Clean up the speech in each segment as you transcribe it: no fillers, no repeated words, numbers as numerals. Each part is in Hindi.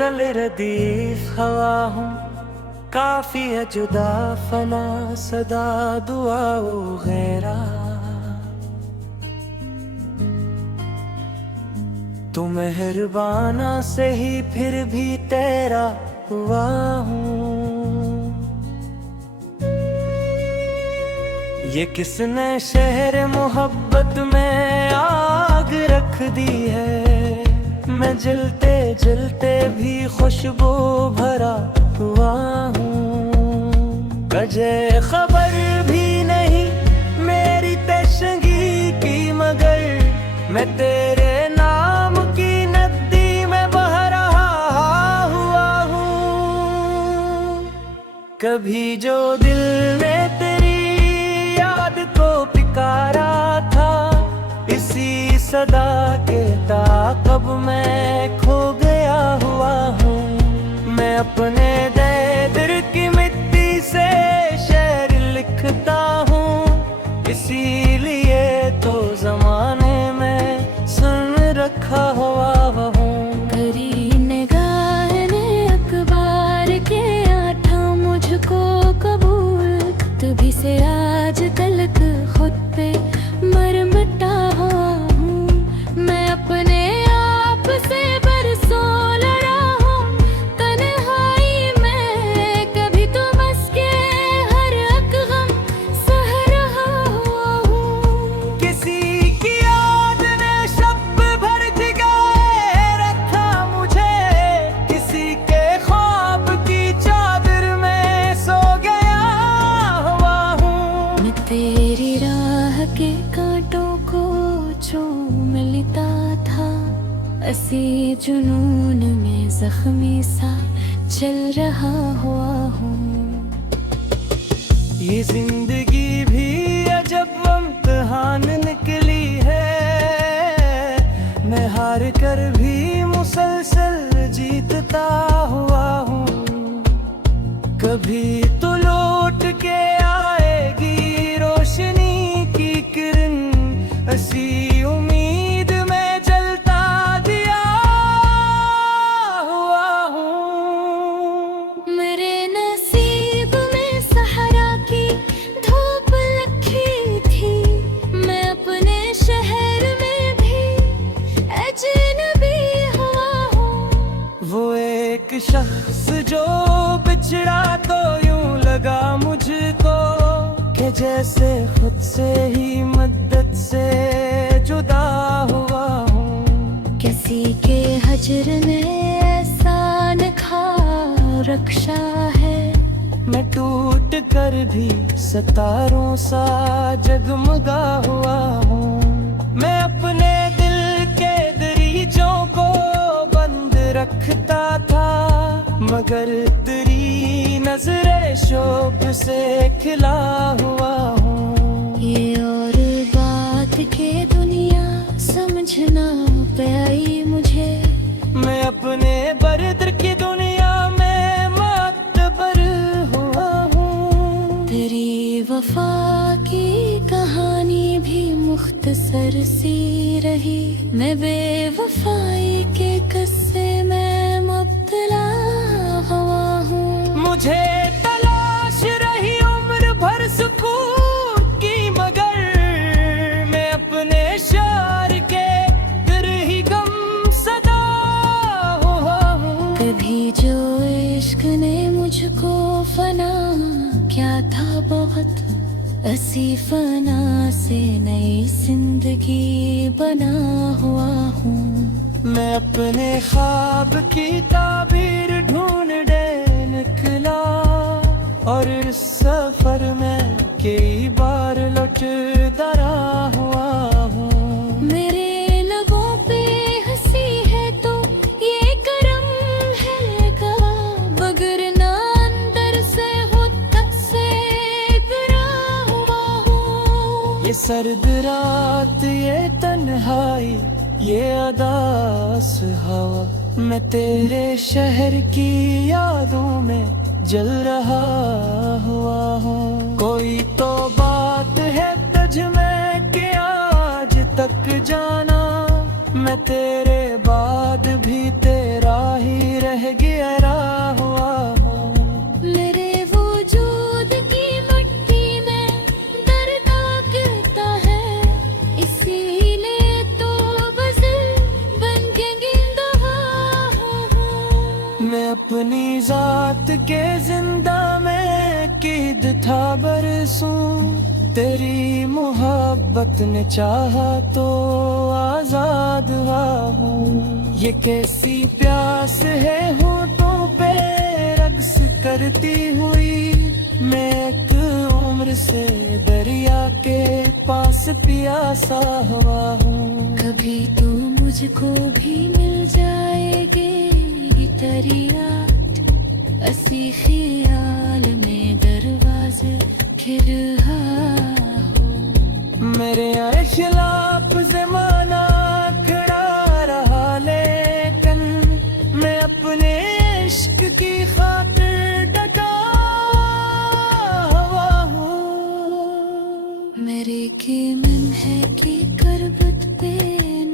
गजल रदीफ हवा हूँ, काफी है जुदा फना सदा दुआ ओ गैरा। तू मेहरबाना से ही फिर भी तेरा हुआ हूँ। ये किसने शहर मोहब्बत में आग रख दी है, मैं जलते जलते भी खुशबू भरा हुआ हूँ। वजह खबर भी नहीं मेरी तशंगी की, मगर मैं तेरे नाम की नदी में बह रहा हुआ हूँ। कभी जो दिल में तेरी याद को पुकारा था, इसी सदा के ताक़ब मैं खो गया हुआ हूँ। मैं अपने दिल की मिट्टी से शेर लिखता हूँ, इसीलिए तो ज़माने में सुन रखा हुआ हूँ। करी निगाह ने अखबार के आठा मुझको कबूल, तभी से आज तलक खुद पे मरमटा हूँ। मैं अपने आप से बरसों लड़ा हूँ तन्हाई में, कभी तो बस के हर एक गम सह रहा हूँ। किसी की याद ने शब भर जगाए रखा मुझे, किसी के ख्वाब की चादर में सो गया हुआ हूँ। मैं तेरी राह के कांटों को चूम लेता था, ऐसी जुनून में जख्मी सा चल रहा हुआ हूँ। ये जिंदगी भी अजब इम्तिहान निकली है, मैं हार कर भी मुसलसल जीतता हुआ हूँ। कभी तो लौट के आएगी रोशनी की किरण, ऐसी उम्मीद में जलता दिया हुआ हूँ। मेरे नसीब में सहारा की धूप लखी थी, मैं अपने शहर में भी अजनबी हुआ हूँ। वो एक शख्स जो बिछड़ा तो यूं लगा मुझको, कि जैसे खुद से ही मदद से जुदा हुआ हूँ। किसी के हजर ने ऐसा निखा रक्षा है, मैं टूट कर भी सितारों सा जगमगा हुआ हूँ। मैं अपने दिल के दरीचों को बंद रखता था, मगर तेरी नजरे शोक से खिला हुआ हूँ। ये और बात के दुनिया समझना पाई मुझे, मैं अपने बरदर की दुनिया में मातबर हुआ हूँ। तेरी वफा की कहानी भी मुख्तसर सी रही, मैं बेवफाई के किस्से में मुब्तला हुआ हूँ। मुझे तलाश रही उम्र भर सुकून की, मगर मैं अपने शार के गिर ही गम सदा हुआ हूँ। कभी जो इश्क ने मुझको फना क्या था बहुत, ऐसी फना से नई जिंदगी बना हुआ हूँ। मैं अपने ख्वाब की ताबीर ढूंढने निकला, और इस सफर में कई बार लौट दरा हुआ हूँ। मेरे लबों पे हंसी है तो ये करम है गवा, बगरना अंदर से खुद तक से गिरा हुआ हूँ। ये सर्द रात, ये तन्हाई, ये अदास हवा, मैं तेरे शहर की यादों में जल रहा हुआ हूँ। कोई तो बात है तुझ में कि आज तक जाना, मैं तेरे बाद भी तेरा ही रह मासूम तेरी मोहब्बत ने चाहा तो आजाद हुआ हूँ। ये कैसी प्यास है होठों पे रक्स करती हुई, मैं एक उम्र से दरिया के पास प्यासा हुआ हूँ। कभी तो मुझको भी मिल जाएगी दरिया, असी ख्याल में दरवाजे खिर रहा हो। मेरे खिलाफ ज़माना खड़ा रहा, लेकिन मैं अपने इश्क की खातिर डटा हुआ हूँ। मेरे के मन है कि करबत पे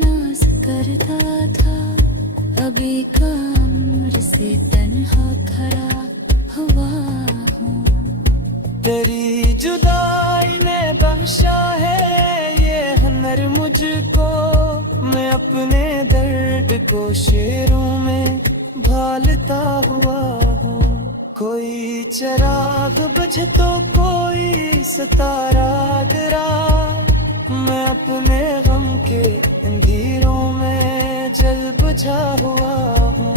नाज करता था, अभी कमर से तन्हा खड़ा हुआ हूँ। तेरी जुदाई ने बख्शा है ये हुनर मुझको, मैं अपने दर्द को शेरों में ढालता हुआ हूँ। कोई चिराग बुझे तो कोई सितारा गिरा, मैं अपने गम के अंधेरों में जल बुझा हुआ हूँ।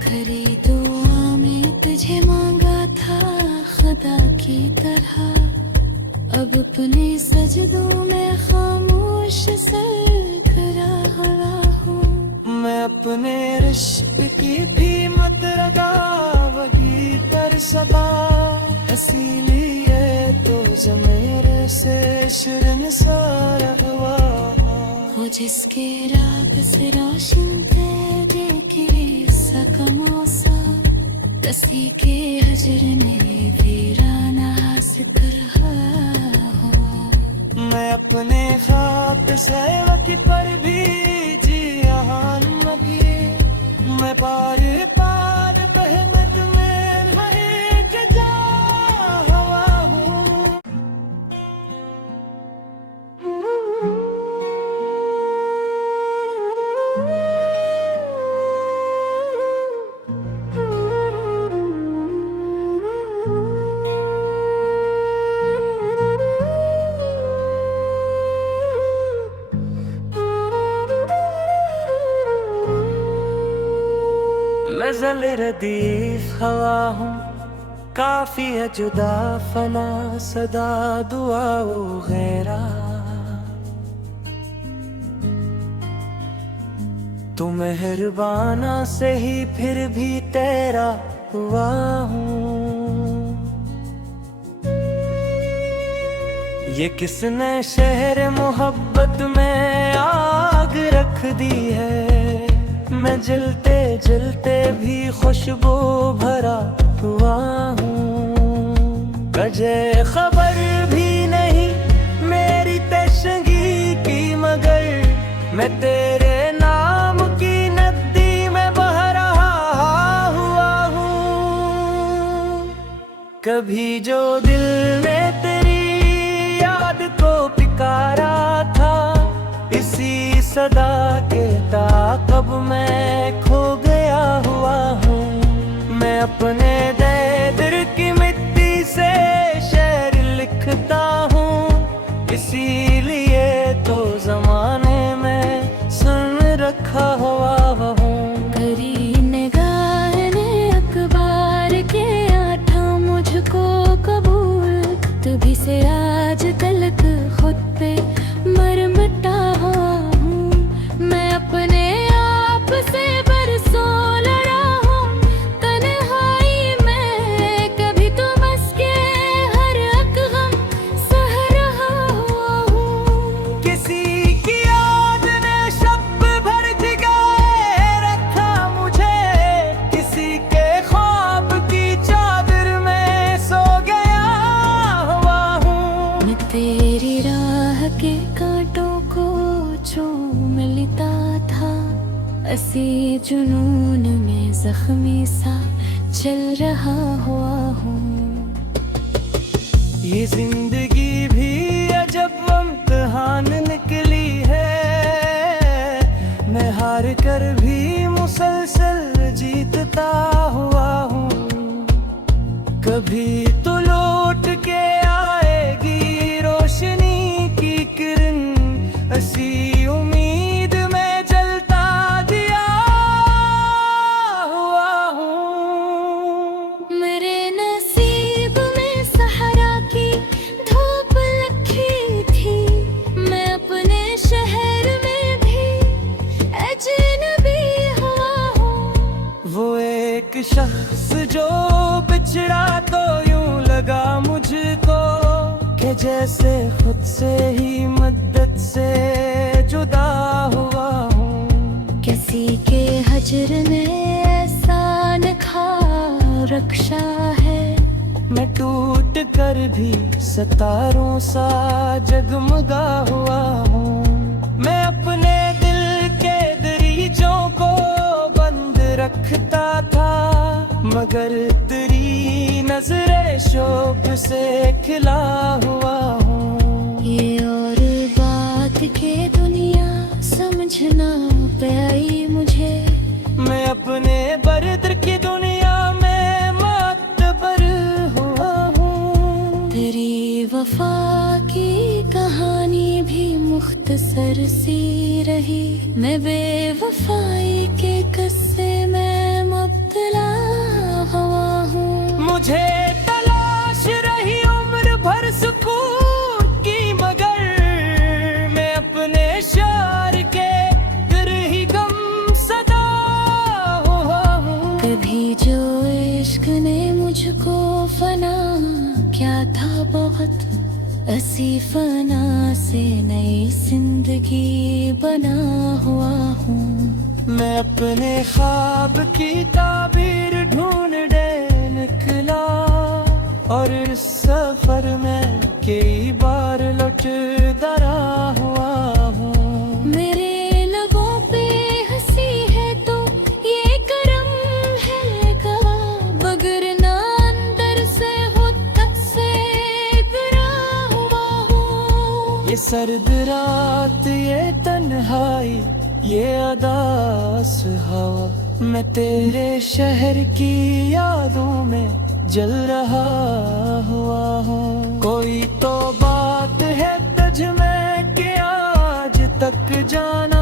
खरी दुआ में तुझे मांगा था खुदा की तरह, अब अपने सजदों में खामोश सर करा हुआ हूँ। मैं अपने रिश्ते की भी मत लगा वही पर सदा, इसीलिए तो जो मेरे से शर्मसार हुआ। वो जिसके रात से रोशन पे देखे सका मौसा, कसी के हजर ने वीराना हासिल रहा हो। मैं अपने ख्वाब से वक्त पर भी जिया नबी, मैं पार पार बहमत में रहे के जा हुआ हूँ। मैं ज़ले रदीफ हवा हूँ, काफी है जुदा फना सदा दुआ गैरा। तू मेहरबाना से ही फिर भी तेरा हुआ हूँ। ये किसने शहर मोहब्बत में आग रख दी है, मैं जलते जलते भी खुशबू भरा हुआ हूँ। मुझे खबर भी नहीं मेरी तशंगी की, मगर मैं तेरे नाम की नदी में बह रहा हुआ हूँ। कभी जो दिल में तेरी याद को पिकारा था, इसी सदा के ताक़ब मैं खो गया हुआ हूँ। मैं अपने दिल की मिट्टी से शेर लिखता हूँ, इसीलिए तो ज़माने में सुन रखा हुआ हूँ। करी निगाह ने अखबार के आठा मुझको कबूल, तभी से आज तलक खुद पे मरमटा हुआ हूँ। मैं अपने आप से बरसों लड़ा हूँ तन्हाई में, कभी तो बस के हर एक गम सह रहा हुआ हूँ। किसी की याद ने शब भर जगाए रखा मुझे, किसी के ख्वाब की चादर में सो गया हुआ हूँ। मैं तेरी राह के कांटों को चूम लेता था, असी जुनून में जख्मी सा चल रहा हुआ हूँ। ये जिंदगी भी अजब इम्तिहान निकली है, मैं हार कर भी मुसलसल जीतता हुआ हूँ। कभी तो लौट के आएगी एक शख्स जो बिछड़ा तो यूं लगा मुझको कि जैसे खुद से ही मद्दत से जुदा हुआ हूँ। किसी के हजर ने ऐसा नखा रक्षा है, मैं टूट कर भी सितारों सा जगमगा हुआ हूँ। मैं अपने दिल के दरीचों को बंद रखता था, मगर तेरी नजरे शोक से खिला हुआ हूँ। ये और बात के दुनिया समझना पे आई मुझे। मैं अपने बरदर की दुनिया में मातबर हुआ हूँ। तेरी वफा की कहानी भी मुख्तसर सी रही, मैं बेवफाई के किस्से में मुब्तला हुआ हूँ। मुझे तलाश रही उम्र भर सुकून की, मगर मैं अपने शार के फिर ही गम सदा हुआ हूँ। कभी जो इश्क ने मुझको फना क्या था बहुत, असी फना से नई जिंदगी बना हुआ हूँ। मैं अपने ख्वाब की ताबीर ढूंढने निकला, और इस सफर में कई बार लौट दरा हुआ हूँ। मेरे लबों पे हंसी है तो ये करम है गवा, बगरना अंदर से हो तक से गिरा हुआ हूँ। ये सर्द रात, ये तन्हाई, ये अदास हवा, मैं तेरे शहर की यादों में जल रहा हुआ हूँ। कोई तो बात है तुझ में कि आज तक जाना